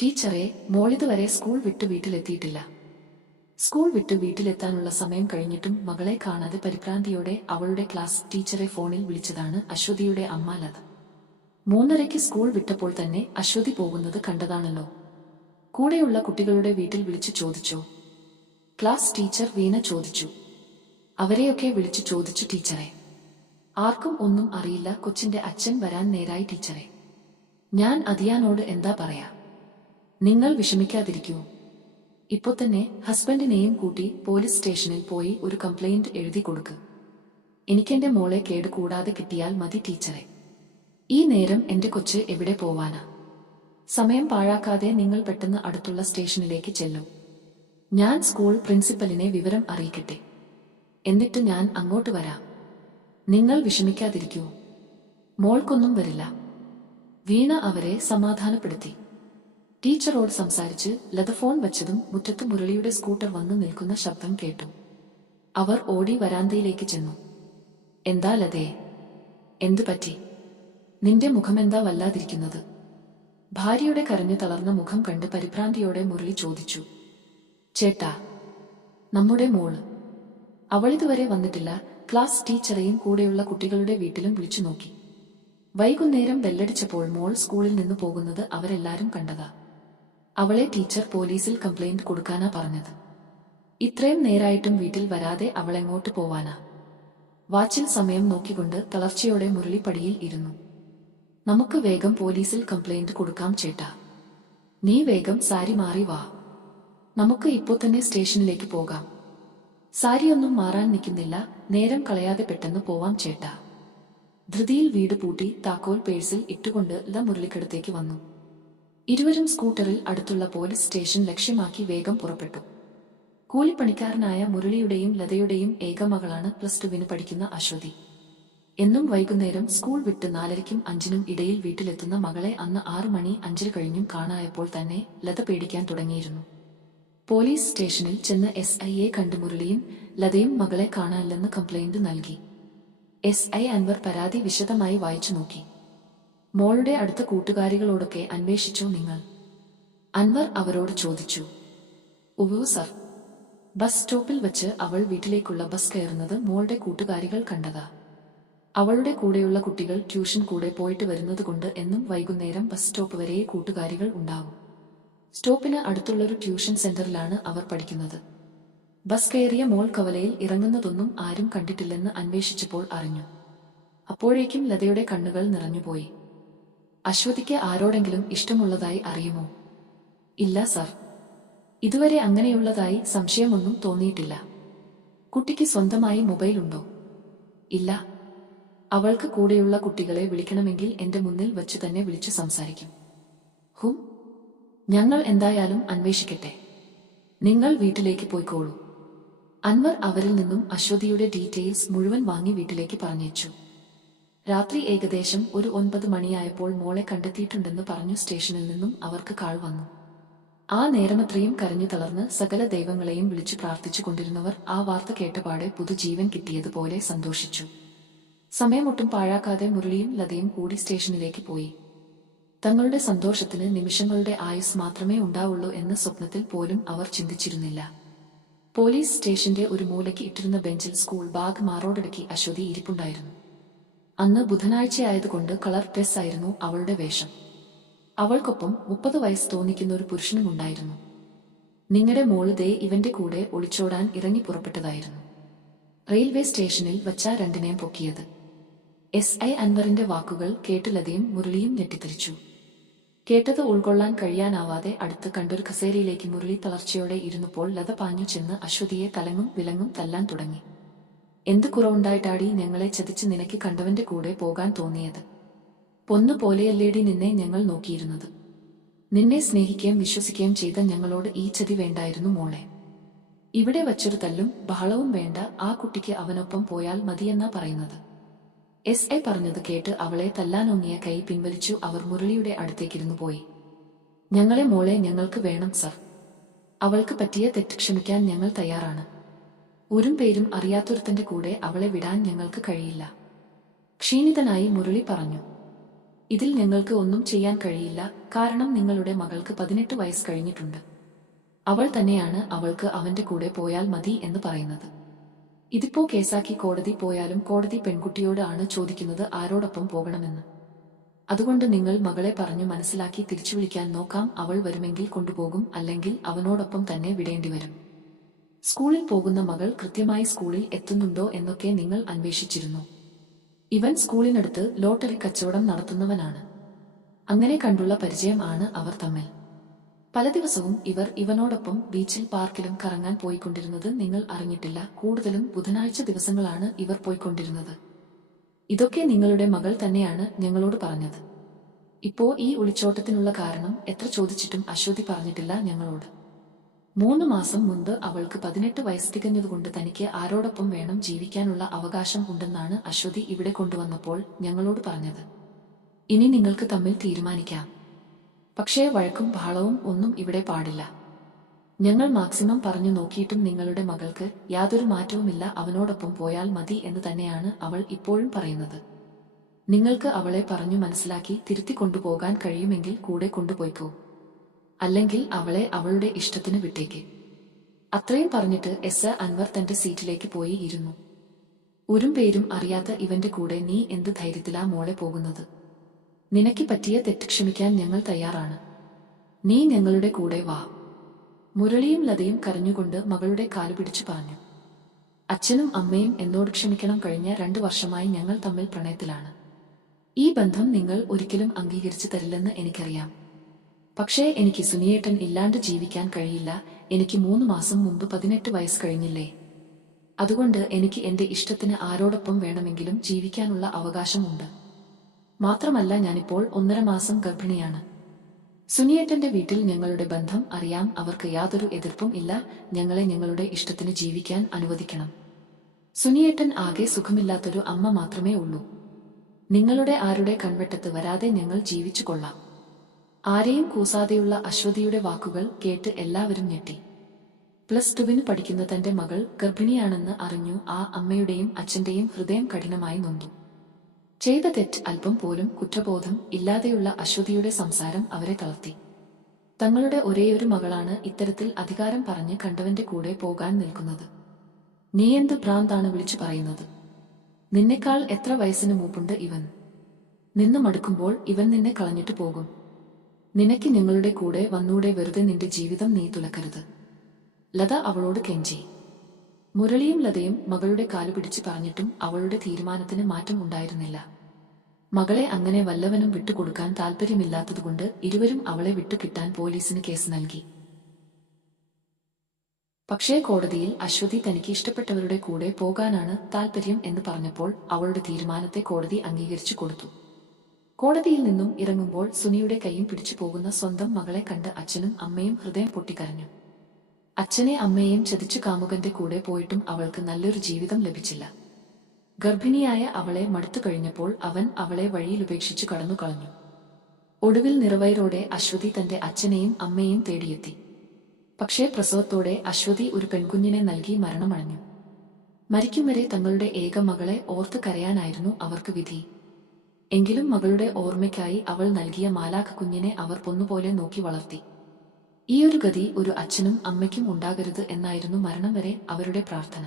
ടീച്ചറെ, മോളിതുവരെ സ്കൂൾ വിട്ട് വീട്ടിലെത്തിയിട്ടില്ല. സ്കൂൾ വിട്ട് വീട്ടിലെത്താനുള്ള സമയം കഴിഞ്ഞിട്ടും മകളെ കാണാതെ പരിഭ്രാന്തിയോടെ അവളുടെ ക്ലാസ് ടീച്ചറെ ഫോണിൽ വിളിച്ചതാണ് അശ്വതിയുടെ അമ്മ ലത. 3:30 സ്കൂൾ വിട്ടപ്പോൾ തന്നെ അശ്വതി പോകുന്നത് കണ്ടതാണല്ലോ. കൂടെയുള്ള കുട്ടികളുടെ വീട്ടിൽ വിളിച്ചു ചോദിച്ചോ? ക്ലാസ് ടീച്ചർ വീണ ചോദിച്ചു. അവരെയൊക്കെ വിളിച്ചു ചോദിച്ചു ടീച്ചറെ. ആർക്കും ഒന്നും അറിയില്ല. കൊച്ചിന്റെ അച്ഛൻ വരാൻ നേരായി ടീച്ചറെ. ഞാൻ അതിയാനോട് എന്താ പറയാ? നിങ്ങൾ വിഷമിക്കാതിരിക്കൂ. ഇപ്പോ തന്നെ ഹസ്ബൻഡിനെയും കൂട്ടി പോലീസ് സ്റ്റേഷനിൽ പോയി ഒരു കംപ്ലയിന്റ് എഴുതി കൊടുക്ക്. എനിക്കെന്റെ മോളെ കേട് കൂടാതെ കിട്ടിയാൽ മതി ടീച്ചറെ. ഈ നേരം എന്റെ കൊച്ച് എവിടെ പോവാനാ? സമയം പാഴാക്കാതെ നിങ്ങൾ പെട്ടെന്ന് അടുത്തുള്ള സ്റ്റേഷനിലേക്ക് ചെല്ലും. ഞാൻ സ്കൂൾ പ്രിൻസിപ്പലിനെ വിവരം അറിയിക്കട്ടെ. എന്നിട്ട് ഞാൻ അങ്ങോട്ട് വരാം. നിങ്ങൾ വിഷമിക്കാതിരിക്കൂ. മോൾക്കൊന്നും വരില്ല. വീണ അവരെ സമാധാനപ്പെടുത്തി. ടീച്ചറോട് സംസാരിച്ച് ലത ഫോൺ വച്ചതും മുറ്റത്ത് മുരളിയുടെ സ്കൂട്ടർ വന്നു നിൽക്കുന്ന ശബ്ദം കേട്ടു. അവർ ഓടി വരാന്തയിലേക്ക് ചെന്നു. എന്താ ലതേ, എന്തു പറ്റി? നിന്റെ മുഖമെന്താ വല്ലാതിരിക്കുന്നത്? ഭാര്യയുടെ കരഞ്ഞു തളർന്ന മുഖം കണ്ട് പരിഭ്രാന്തിയോടെ മുരളി ചോദിച്ചു. ചേട്ടാ, നമ്മുടെ മോള്. അവളിതുവരെ വന്നിട്ടില്ല. ക്ലാസ് ടീച്ചറെയും കൂടെയുള്ള കുട്ടികളുടെ വീട്ടിലും വിളിച്ചു നോക്കി. വൈകുന്നേരം ബെല്ലടിച്ചപ്പോൾ മോൾ സ്കൂളിൽ നിന്ന് പോകുന്നത് അവരെല്ലാരും കണ്ടതാ. അവളെ ടീച്ചർ പോലീസിൽ കംപ്ലയിന്റ് കൊടുക്കാനാ പറഞ്ഞത്. ഇത്രയും നേരായിട്ടും വീട്ടിൽ വരാതെ അവളെങ്ങോട്ട് പോവാനാ? വാച്ചിൽ സമയം നോക്കിക്കൊണ്ട് തളർച്ചയോടെ മുരളി പടിയിൽ ഇരുന്നു. നമുക്ക് വേഗം പോലീസിൽ കംപ്ലയിന്റ് കൊടുക്കാം ചേട്ടാ. നീ വേഗം സാരി മാറി വാ. നമുക്ക് ഇപ്പോ തന്നെ സ്റ്റേഷനിലേക്ക് പോകാം. സാരിയൊന്നും മാറാൻ നിൽക്കുന്നില്ല. നേരം കളയാതെ പെട്ടെന്ന് പോവാം ചേട്ടാ. ധൃതിയിൽ വീട് പൂട്ടി താക്കോൽ പേഴ്സിൽ ഇട്ടുകൊണ്ട് ലത മുരളിക്കടുത്തേക്ക് വന്നു. ഇരുവരും സ്കൂട്ടറിൽ അടുത്തുള്ള പോലീസ് സ്റ്റേഷൻ ലക്ഷ്യമാക്കി വേഗം പുറപ്പെട്ടു. കൂലിപ്പണിക്കാരനായ മുരളിയുടെയും ലതയുടെയും ഏക മകളാണ് +2 പഠിക്കുന്ന അശ്വതി. എന്നും വൈകുന്നേരം സ്കൂൾ വിട്ട് 4:30ക്കും 5:00നും ഇടയിൽ വീട്ടിലെത്തുന്ന മകളെ അന്ന് 6:05 കഴിഞ്ഞും കാണായപ്പോൾ തന്നെ ലത പേടിക്കാൻ തുടങ്ങിയിരുന്നു. പോലീസ് സ്റ്റേഷനിൽ ചെന്ന് SIയെ കണ്ട് മുരളിയും ലതയും മകളെ കാണാനില്ലെന്ന് കംപ്ലയിന്റ് നൽകി. SI അൻവർ പരാതി വിശദമായി വായിച്ചു നോക്കി. മോളുടെ അടുത്ത കൂട്ടുകാരികളോടൊക്കെ അന്വേഷിച്ചോ നിങ്ങൾ? അൻവർ അവരോട് ചോദിച്ചു. ഉവ്വ് സർ. ബസ് സ്റ്റോപ്പിൽ വച്ച് അവൾ വീട്ടിലേക്കുള്ള ബസ് കയറുന്നത് മോളുടെ കൂട്ടുകാരികൾ കണ്ടതാ. അവളുടെ കൂടെയുള്ള കുട്ടികൾ ട്യൂഷൻ കൂടെ പോയിട്ട് വരുന്നതുകൊണ്ട് എന്നും വൈകുന്നേരം ബസ് സ്റ്റോപ്പ് വരെ കൂട്ടുകാരികൾ ഉണ്ടാവും. സ്റ്റോപ്പിന് അടുത്തുള്ളൊരു ട്യൂഷൻ സെന്ററിലാണ് അവർ പഠിക്കുന്നത്. ബസ് കയറിയ മോൾ കവലയിൽ ഇറങ്ങുന്നതൊന്നും ആരും കണ്ടിട്ടില്ലെന്ന് അന്വേഷിച്ചപ്പോൾ അറിഞ്ഞു. അപ്പോഴേക്കും ലതയുടെ കണ്ണുകൾ നിറഞ്ഞുപോയി. അശ്വതിക്ക് ആരോടെങ്കിലും ഇഷ്ടമുള്ളതായി അറിയുമോ? ഇല്ല സർ. ഇതുവരെ അങ്ങനെയുള്ളതായി സംശയമൊന്നും തോന്നിയിട്ടില്ല. കുട്ടിക്ക് സ്വന്തമായി മൊബൈൽ ഉണ്ടോ? ഇല്ല. അവൾക്ക് കൂടെയുള്ള കുട്ടികളെ വിളിക്കണമെങ്കിൽ എന്റെ മുന്നിൽ വച്ചു തന്നെ വിളിച്ചു സംസാരിക്കും. ഹും, ഞങ്ങൾ എന്തായാലും അന്വേഷിക്കട്ടെ. നിങ്ങൾ വീട്ടിലേക്ക് പോയിക്കോളൂ. അൻവർ അവരിൽ നിന്നും അശ്വതിയുടെ ഡീറ്റെയിൽസ് മുഴുവൻ വാങ്ങി വീട്ടിലേക്ക് പറഞ്ഞയച്ചു. രാത്രി ഏകദേശം ഒരു 9 മണിയായപ്പോൾ മോളെ കണ്ടെത്തിയിട്ടുണ്ടെന്ന് പറഞ്ഞു സ്റ്റേഷനിൽ നിന്നും അവർക്ക് കാൾ വന്നു. ആ നേരമത്രയും കരഞ്ഞു തളർന്ന് സകല ദൈവങ്ങളെയും വിളിച്ചു പ്രാർത്ഥിച്ചു കൊണ്ടിരുന്നവർ ആ വാർത്ത കേട്ടപാടെ പുതുജീവൻ കിട്ടിയതുപോലെ സന്തോഷിച്ചു. സമയമൊട്ടും പാഴാക്കാതെ മുരളിയും ലതയും കൂടി സ്റ്റേഷനിലേക്ക് പോയി. തങ്ങളുടെ സന്തോഷത്തിന് നിമിഷങ്ങളുടെ ആയുസ് മാത്രമേ ഉണ്ടാവുള്ളൂ എന്ന് സ്വപ്നത്തിൽ പോലും അവർ ചിന്തിച്ചിരുന്നില്ല. പോലീസ് സ്റ്റേഷന്റെ ഒരു മൂലയ്ക്ക് ഇട്ടിരുന്ന ബെഞ്ചിൽ സ്കൂൾ ബാഗ് മാറോടടുക്കി അശ്വതി ഇരിപ്പുണ്ടായിരുന്നു. അന്ന് ബുധനാഴ്ചയായതുകൊണ്ട് കളർ ഡ്രസ് ആയിരുന്നു അവളുടെ വേഷം. അവൾക്കൊപ്പം 30 വയസ്സ് തോന്നിക്കുന്ന ഒരു പുരുഷനും ഉണ്ടായിരുന്നു. നിങ്ങളുടെ മോള് ദേ ഇവന്റെ കൂടെ ഒളിച്ചോടാൻ ഇറങ്ങി പുറപ്പെട്ടതായിരുന്നു. റെയിൽവേ സ്റ്റേഷനിൽ വച്ചാ രണ്ടിനെയും പൊക്കിയത്. SI അൻവറിന്റെ വാക്കുകൾ കേട്ട് ലതയും മുരളിയും ഞെട്ടിത്തെറിച്ചു. കേട്ടത് ഉൾക്കൊള്ളാൻ കഴിയാനാവാതെ അടുത്ത് കണ്ടൊരു കസേരയിലേക്ക് മുരളി തളർച്ചയോടെ ഇരുന്നപ്പോൾ ലത പാഞ്ഞു ചെന്ന് അശ്വതിയെ തലങ്ങും വിലങ്ങും തല്ലാൻ തുടങ്ങി. എന്ത് കുറവുണ്ടായിട്ടാടി ഞങ്ങളെ ചതിച്ച് നിനക്ക് കണ്ടവന്റെ കൂടെ പോകാൻ തോന്നിയത്? പൊന്നു പോലെയല്ലേടി നിന്നെ ഞങ്ങൾ നോക്കിയിരുന്നത്. നിന്നെ സ്നേഹിക്കുകയും വിശ്വസിക്കുകയും ചെയ്ത ഞങ്ങളോട് ഈ ചതി വേണ്ടായിരുന്നു മോളെ. ഇവിടെ വച്ചൊരു തല്ലും ബഹളവും വേണ്ട. ആ കുട്ടിക്ക് അവനൊപ്പം പോയാൽ മതിയെന്നാ പറയുന്നത്. SI പറഞ്ഞത് കേട്ട് അവളെ തല്ലാനൊങ്ങിയ കൈ പിൻവലിച്ചു അവർ മുരളിയുടെ അടുത്തേക്കിരുന്നു പോയി. ഞങ്ങളെ മോളെ ഞങ്ങൾക്ക് വേണം സർ. അവൾക്ക് പറ്റിയ തെറ്റ് ക്ഷമിക്കാൻ ഞങ്ങൾ തയ്യാറാണ്. ഒരു പേരും അറിയാത്തൊരുത്തന്റെ കൂടെ അവളെ വിടാൻ ഞങ്ങൾക്ക് കഴിയില്ല. ക്ഷീണിതനായി മുരളി പറഞ്ഞു. ഇതിൽ ഞങ്ങൾക്ക് ഒന്നും ചെയ്യാൻ കഴിയില്ല, കാരണം നിങ്ങളുടെ മകൾക്ക് 18 വയസ്സ് കഴിഞ്ഞിട്ടുണ്ട്. അവൾ തന്നെയാണ് അവൾക്ക് അവന്റെ കൂടെ പോയാൽ മതി എന്ന് പറയുന്നത്. ഇതിപ്പോ കേസാക്കി കോടതി പോയാലും കോടതി പെൺകുട്ടിയോട് ആണ് ചോദിക്കുന്നത് ആരോടൊപ്പം പോകണമെന്ന്. അതുകൊണ്ട് നിങ്ങൾ മകളെ പറഞ്ഞു മനസ്സിലാക്കി തിരിച്ചു വിളിക്കാൻ നോക്കാം. അവൾ വരുമെങ്കിൽ കൊണ്ടുപോകും, അല്ലെങ്കിൽ അവനോടൊപ്പം തന്നെ വിടേണ്ടിവരും. സ്കൂളിൽ പോകുന്ന മകൾ കൃത്യമായി സ്കൂളിൽ എത്തുന്നുണ്ടോ എന്നൊക്കെ നിങ്ങൾ അന്വേഷിച്ചിരുന്നു. ഇവൻ സ്കൂളിനടുത്ത് ലോട്ടറി കച്ചവടം നടത്തുന്നവനാണ്. അങ്ങനെ കണ്ടുള്ള പരിചയം ആണ് അവർ തമ്മിൽ. പല ദിവസവും ഇവനോടൊപ്പം ബീച്ചിൽ പാർക്കിലും കറങ്ങാൻ പോയിക്കൊണ്ടിരുന്നത് നിങ്ങൾ അറിഞ്ഞിട്ടില്ല. കൂടുതലും ബുധനാഴ്ച ദിവസങ്ങളാണ് ഇവർ പോയിക്കൊണ്ടിരുന്നത്. ഇതൊക്കെ നിങ്ങളുടെ മകൾ തന്നെയാണ് ഞങ്ങളോട് പറഞ്ഞത്. ഇപ്പോ ഈ ഒളിച്ചോട്ടത്തിനുള്ള കാരണം എത്ര ചോദിച്ചിട്ടും അശ്വതി പറഞ്ഞിട്ടില്ല ഞങ്ങളോട്. 3 മാസം മുൻപ് അവൾക്ക് 18 വയസ്സ് തികഞ്ഞതുകൊണ്ട് തനിക്ക് ആരോടൊപ്പം വേണം ജീവിക്കാനുള്ള അവകാശം ഉണ്ടെന്നാണ് അശ്വതി ഇവിടെ കൊണ്ടുവന്നപ്പോൾ ഞങ്ങളോട് പറഞ്ഞത്. ഇനി നിങ്ങൾക്ക് തമ്മിൽ തീരുമാനിക്കാം. പക്ഷേ വഴക്കും ബഹളവും ഒന്നും ഇവിടെ പാടില്ല. ഞങ്ങൾ മാക്സിമം പറഞ്ഞു നോക്കിയിട്ടും നിങ്ങളുടെ മകൾക്ക് യാതൊരു മാറ്റവുമില്ല. അവനോടൊപ്പം പോയാൽ മതി എന്ന് തന്നെയാണ് അവൾ ഇപ്പോഴും പറയുന്നത്. നിങ്ങൾക്ക് അവളെ പറഞ്ഞു മനസ്സിലാക്കി തിരുത്തി കൊണ്ടുപോകാൻ കഴിയുമെങ്കിൽ കൂടെ കൊണ്ടുപോയിക്കോ, അല്ലെങ്കിൽ അവളെ അവളുടെ ഇഷ്ടത്തിന് വിട്ടേക്ക്. അത്രയും പറഞ്ഞിട്ട് എസ് അൻവർ തന്റെ സീറ്റിലേക്ക് പോയി ഇരുന്നു. ഒരു പേരും അറിയാത്ത ഇവന്റെ കൂടെ നീ എന്ത് ധൈര്യത്തിലാ മോളെ പോകുന്നത്? നിനക്ക് പറ്റിയ തെറ്റ് ക്ഷമിക്കാൻ ഞങ്ങൾ തയ്യാറാണ്. നീ ഞങ്ങളുടെ കൂടെ വാ. മുരളിയും ലതയും കരഞ്ഞുകൊണ്ട് മകളുടെ കാല് പിടിച്ചു പറഞ്ഞു. അച്ഛനും അമ്മയും എന്നോട് ക്ഷമിക്കണം. കഴിഞ്ഞ 2 വർഷമായി ഞങ്ങൾ തമ്മിൽ പ്രണയത്തിലാണ്. ഈ ബന്ധം നിങ്ങൾ ഒരിക്കലും അംഗീകരിച്ചു തരില്ലെന്ന് എനിക്കറിയാം. പക്ഷേ എനിക്ക് സുനിയേട്ടൻ ഇല്ലാണ്ട് ജീവിക്കാൻ കഴിയില്ല. എനിക്ക് 3 മാസം മുമ്പ് 18 വയസ്സ് കഴിഞ്ഞില്ലേ? അതുകൊണ്ട് എനിക്ക് എന്റെ ഇഷ്ടത്തിന് ആരോടൊപ്പം വേണമെങ്കിലും ജീവിക്കാനുള്ള അവകാശമുണ്ട്. മാത്രമല്ല ഞാനിപ്പോൾ 1.5 മാസം ഗർഭിണിയാണ്. സുനിയേട്ടന്റെ വീട്ടിൽ ഞങ്ങളുടെ ബന്ധം അറിയാം. അവർക്ക് യാതൊരു എതിർപ്പും ഇല്ല. ഞങ്ങളെ ഞങ്ങളുടെ ഇഷ്ടത്തിന് ജീവിക്കാൻ അനുവദിക്കണം. സുനിയേട്ടൻ ആകെ സുഖമില്ലാത്തൊരു അമ്മ മാത്രമേ ഉള്ളൂ. നിങ്ങളുടെ ആരുടെ കൺവെട്ടത്ത് വരാതെ ഞങ്ങൾ ജീവിച്ചു കൊള്ളാം. ആരെയും കൂസാതെയുള്ള അശ്വതിയുടെ വാക്കുകൾ കേട്ട് എല്ലാവരും ഞെട്ടി. +2 പഠിക്കുന്ന തന്റെ മകൾ ഗർഭിണിയാണെന്ന് അറിഞ്ഞു ആ അമ്മയുടെയും അച്ഛന്റെയും ഹൃദയം കഠിനമായി നൊന്തു. ചെയ്ത തെറ്റ് അല്പം പോലും കുറ്റബോധം ഇല്ലാതെയുള്ള അശ്വതിയുടെ സംസാരം അവരെ തളർത്തി. തങ്ങളുടെ ഒരേയൊരു മകളാണ് ഇത്തരത്തിൽ അധികാരം പറഞ്ഞ് കണ്ടവന്റെ കൂടെ പോകാൻ നിൽക്കുന്നത്. നീ എന്ത് ഭ്രാന്താണ് വിളിച്ചു പറയുന്നത്? നിന്നെക്കാൾ എത്ര വയസ്സിന് മൂപ്പുണ്ട് ഇവൻ? നിന്ന് മടുക്കുമ്പോൾ ഇവൻ നിന്നെ കളഞ്ഞിട്ട് പോകും. നിനക്ക് ഞങ്ങളുടെ കൂടെ വന്നൂടെ? വെറുതെ നിന്റെ ജീവിതം നീ തുലക്കരുത്. ലത അവളോട് കെഞ്ചി. മുരളിയും ലതയും മകളുടെ കാലു പിടിച്ച് പറഞ്ഞിട്ടും അവളുടെ തീരുമാനത്തിന് മാറ്റം ഉണ്ടായിരുന്നില്ല. മകളെ അങ്ങനെ വല്ലവനും വിട്ടുകൊടുക്കാൻ താല്പര്യമില്ലാത്തതുകൊണ്ട് ഇരുവരും അവളെ വിട്ടുകിട്ടാൻ പോലീസിന് കേസ് നൽകി. പക്ഷേ കോടതിയിൽ അശ്വതി തനിക്ക് ഇഷ്ടപ്പെട്ടവരുടെ കൂടെ പോകാനാണ് താല്പര്യം എന്ന് പറഞ്ഞപ്പോൾ അവളുടെ തീരുമാനത്തെ കോടതി അംഗീകരിച്ചു കൊടുത്തു. കോടതിയിൽ നിന്നും ഇറങ്ങുമ്പോൾ സുനിയുടെ കൈയും പിടിച്ചു പോകുന്ന സ്വന്തം മകളെ കണ്ട് അച്ഛനും അമ്മയും ഹൃദയം പൊട്ടിക്കരഞ്ഞു. അച്ഛനെ അമ്മയെയും ചതിച്ചു കാമുകന്റെ കൂടെ പോയിട്ടും അവൾക്ക് നല്ലൊരു ജീവിതം ലഭിച്ചില്ല. ഗർഭിണിയായ അവളെ മടുത്തു കഴിഞ്ഞപ്പോൾ അവൻ അവളെ വഴിയിൽ ഉപേക്ഷിച്ചു കടന്നു കളഞ്ഞു. ഒടുവിൽ നിറവൈരോടെ അശ്വതി തന്റെ അച്ഛനെയും അമ്മയെയും തേടിയെത്തി. പക്ഷേ പ്രസവത്തോടെ അശ്വതി ഒരു പെൺകുഞ്ഞിനെ നൽകി മരണമടഞ്ഞു. മരിക്കും വരെ തങ്ങളുടെ ഏക മകളെ ഓർത്ത് കരയാനായിരുന്നു അവർക്ക് വിധി. എങ്കിലും മകളുടെ ഓർമ്മയ്ക്കായി അവൾ നൽകിയ മാലാഖ കുഞ്ഞിനെ അവർ പൊന്നുപോലെ നോക്കി വളർത്തി. ഈയൊരു ഗതി ഒരു അച്ഛനും അമ്മയ്ക്കും ഉണ്ടാകരുത് എന്നായിരുന്നു മരണം വരെ അവരുടെ പ്രാർത്ഥന.